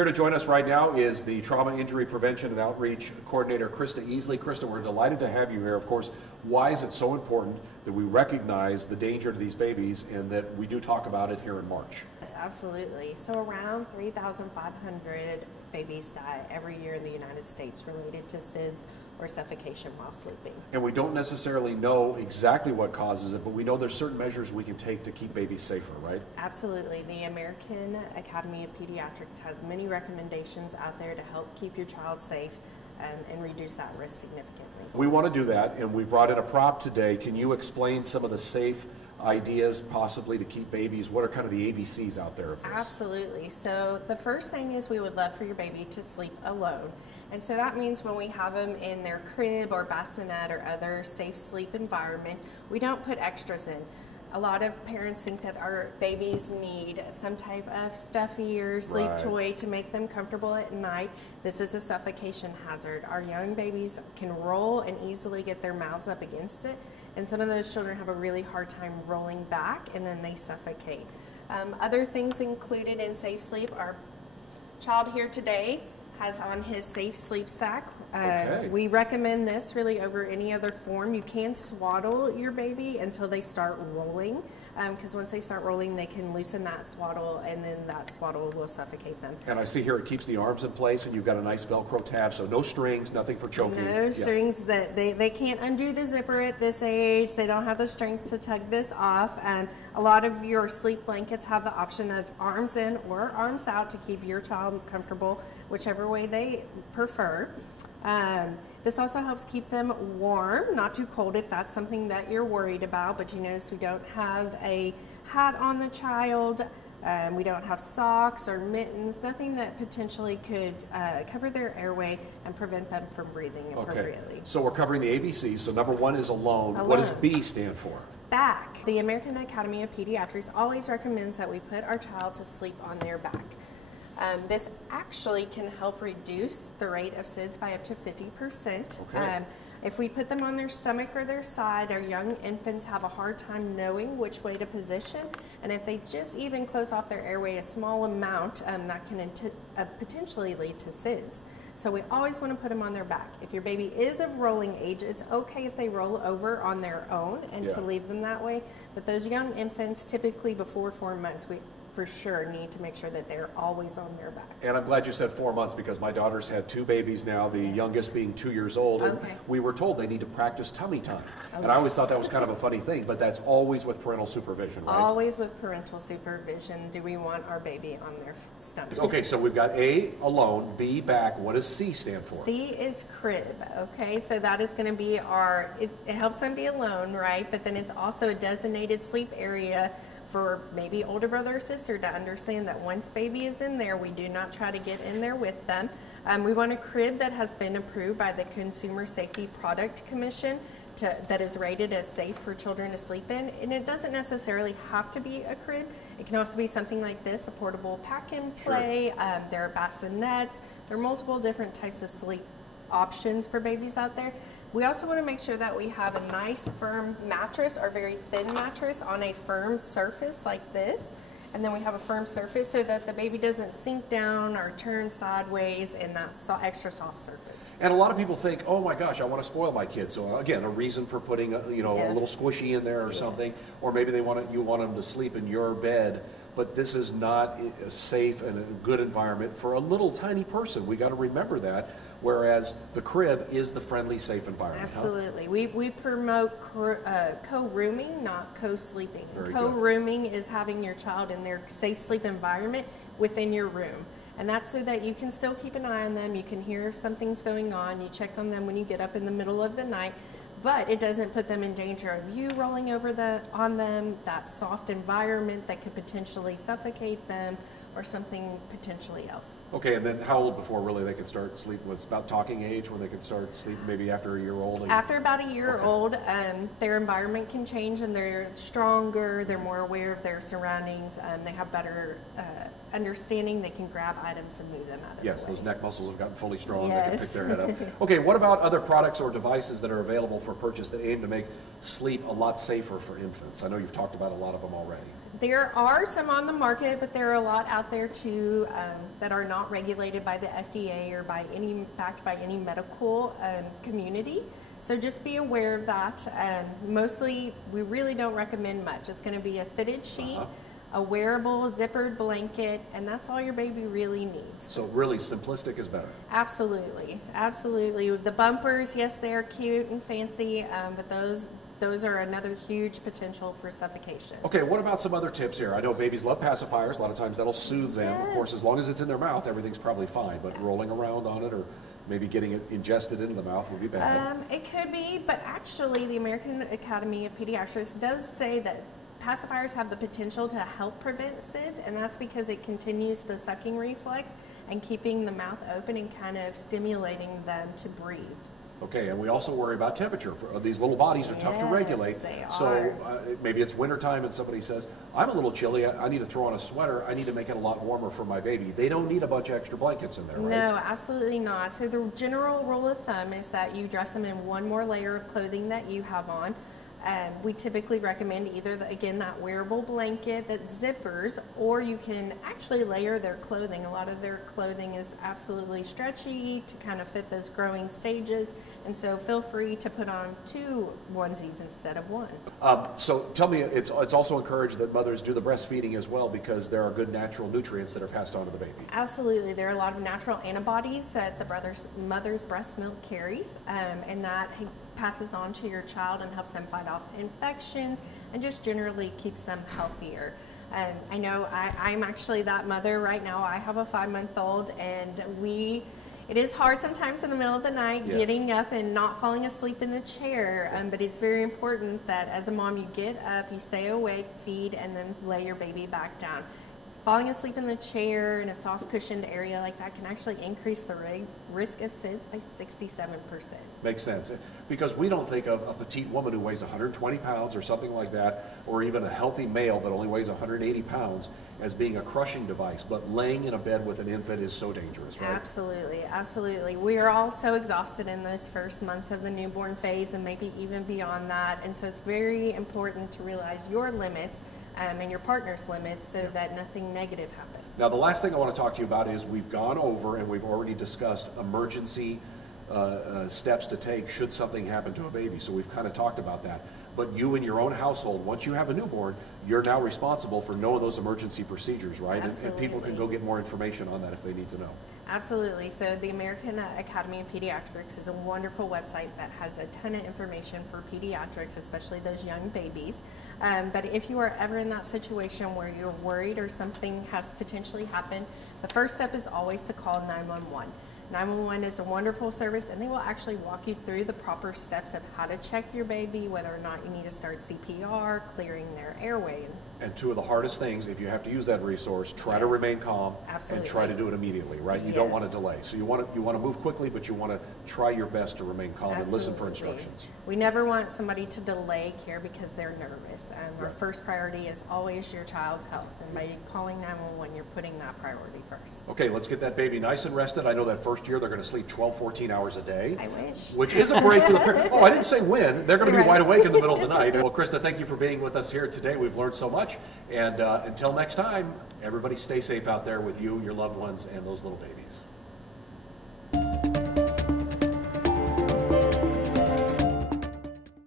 Here to join us right now is the Trauma Injury Prevention and Outreach Coordinator, Krista Easley. Krista, we're delighted to have you here. Of course, why is it so important that we recognize the danger to these babies and that we do talk about it here in March? Yes, absolutely. So around 3,500 babies die every year in the United States related to SIDS or suffocation while sleeping. And we don't necessarily know exactly what causes it, but we know there's certain measures we can take to keep babies safer, right? Absolutely. The American Academy of Pediatrics has many recommendations out there to help keep your child safe and reduce that risk significantly. We want to do that, and we brought in a prop today. Can you explain some of the safe ideas possibly to keep babies? What are kind of the ABCs out there of this? Absolutely. So the first thing is we would love for your baby to sleep alone. And so that means when we have them in their crib or bassinet or other safe sleep environment, we don't put extras in. A lot of parents think that our babies need some type of stuffy or sleep toy to make them comfortable at night. This is a suffocation hazard. Our young babies can roll and easily get their mouths up against it, and some of those children have a really hard time rolling back and then they suffocate. Other things included in safe sleep, our child here today has on his safe sleep sack. We recommend this really over any other form. You can swaddle your baby until they start rolling, because once they start rolling, they can loosen that swaddle, and then that swaddle will suffocate them. And I see here it keeps the arms in place, and you've got a nice Velcro tab, so no strings, nothing for choking. No strings. That they can't undo the zipper at this age. They don't have the strength to tug this off. A lot of your sleep blankets have the option of arms in or arms out to keep your child comfortable, whichever way they prefer. This also helps keep them warm, not too cold if that's something that you're worried about, but you notice we don't have a hat on the child, we don't have socks or mittens, nothing that potentially could cover their airway and prevent them from breathing appropriately. Okay. So we're covering the ABC, so number one is alone. What does B stand for? Back. The American Academy of Pediatrics always recommends that we put our child to sleep on their back. This actually can help reduce the rate of SIDS by up to 50%. Okay. If we put them on their stomach or their side, our young infants have a hard time knowing which way to position, and if they just even close off their airway a small amount, that can potentially lead to SIDS. So we always want to put them on their back. If your baby is of rolling age, it's okay if they roll over on their own and to leave them that way, but those young infants, typically before 4 months, we for sure need to make sure that they're always on their back. And I'm glad you said 4 months, because my daughter's had 2 babies now, the youngest being 2 years old, and we were told they need to practice tummy time. And I always thought that was kind of a funny thing, but that's always with parental supervision, right? Always with parental supervision do we want our baby on their stomach. Okay, so we've got A, alone, B, back. What does C stand for? C is crib, okay? So that is going to be our, it helps them be alone, right? But then it's also a designated sleep area for maybe older brother or sister to understand that once baby is in there, we do not try to get in there with them. We want a crib that has been approved by the Consumer Safety Product Commission that is rated as safe for children to sleep in. And it doesn't necessarily have to be a crib. It can also be something like this, a portable pack and play. There are bassinets. There are multiple different types of sleep options for babies out there. We also want to make sure that we have a nice firm mattress or very thin mattress on a firm surface like this, and then we have a firm surface so that the baby doesn't sink down or turn sideways in that extra soft surface. And a lot of people think, oh my gosh, I want to spoil my kid. So again, a reason for putting a little squishy in there or something, or maybe you want them to sleep in your bed. But this is not a safe and a good environment for a little tiny person. We got to remember that. Whereas the crib is the friendly, safe environment. Absolutely. We promote co-rooming, not co-sleeping. Co-rooming is having your child in their safe sleep environment within your room. And that's so that you can still keep an eye on them. You can hear if something's going on. You check on them when you get up in the middle of the night. But it doesn't put them in danger of you rolling over on them, that soft environment that could potentially suffocate them, or something potentially else. Okay, and then how old before really they can start sleep? Was about talking age when they can start sleeping, maybe after a year old? After about a year old, their environment can change and they're stronger, they're more aware of their surroundings, they have better understanding, they can grab items and move them out of the way. Yes, those neck muscles have gotten fully strong, they can pick their head up. Okay, what about other products or devices that are available for purchase that aim to make sleep a lot safer for infants? I know you've talked about a lot of them already. There are some on the market, but there are a lot out there too that are not regulated by the FDA or by backed by any medical community. So just be aware of that. Mostly, we really don't recommend much. It's going to be a fitted sheet, a wearable zippered blanket, and that's all your baby really needs. So really, simplistic is better. Absolutely, absolutely. The bumpers, yes, they are cute and fancy, but those are another huge potential for suffocation. Okay, what about some other tips here? I know babies love pacifiers. A lot of times that'll soothe them. Yes. Of course, as long as it's in their mouth, everything's probably fine. But rolling around on it or maybe getting it ingested into the mouth would be bad. It could be, but actually the American Academy of Pediatrics does say that pacifiers have the potential to help prevent SIDS, and that's because it continues the sucking reflex and keeping the mouth open and kind of stimulating them to breathe. Okay, and we also worry about temperature. These little bodies are tough to regulate. They are. So maybe it's wintertime and somebody says, I'm a little chilly, I need to throw on a sweater, I need to make it a lot warmer for my baby. They don't need a bunch of extra blankets in there, right? No, absolutely not. So the general rule of thumb is that you dress them in one more layer of clothing that you have on. We typically recommend either, again, that wearable blanket that zippers, or you can actually layer their clothing. A lot of their clothing is absolutely stretchy to kind of fit those growing stages, and so feel free to put on 2 onesies instead of 1. So tell me, it's also encouraged that mothers do the breastfeeding as well because there are good natural nutrients that are passed on to the baby. Absolutely. There are a lot of natural antibodies that the mother's breast milk carries, and that passes on to your child and helps them fight off infections and just generally keeps them healthier. I know I'm actually that mother right now. I have a 5-month-old, and it is hard sometimes in the middle of the night getting up and not falling asleep in the chair, but it's very important that as a mom you get up, you stay awake, feed, and then lay your baby back down. Falling asleep in the chair in a soft cushioned area like that can actually increase the risk of SIDS by 67%. Makes sense. Because we don't think of a petite woman who weighs 120 pounds or something like that, or even a healthy male that only weighs 180 pounds as being a crushing device. But laying in a bed with an infant is so dangerous, right? Absolutely, absolutely. We are all so exhausted in those first months of the newborn phase and maybe even beyond that. And so it's very important to realize your limits and your partner's limits so that nothing negative happens. Now, the last thing I want to talk to you about is we've gone over and we've already discussed emergency steps to take should something happen to a baby. So we've kind of talked about that. But you in your own household, once you have a newborn, you're now responsible for knowing those emergency procedures, right? And people can go get more information on that if they need to know. Absolutely. So the American Academy of Pediatrics is a wonderful website that has a ton of information for pediatrics, especially those young babies. But if you are ever in that situation where you're worried or something has potentially happened, the first step is always to call 911. 911 is a wonderful service, and they will actually walk you through the proper steps of how to check your baby, whether or not you need to start CPR, clearing their airway. And 2 of the hardest things, if you have to use that resource, try to remain calm and try to do it immediately, right? You don't want to delay. So you want to move quickly, but you want to try your best to remain calm and listen for instructions. We never want somebody to delay care because they're nervous. Our first priority is always your child's health. And by calling 911, you're putting that priority first. Okay, let's get that baby nice and rested. I know that first year they're going to sleep 12, 14 hours a day. I wish. Which is a break to the parents. Oh, I didn't say when. They're going to be wide awake in the middle of the night. Well, Krista, thank you for being with us here today. We've learned so much. And until next time, everybody stay safe out there with you, your loved ones, and those little babies.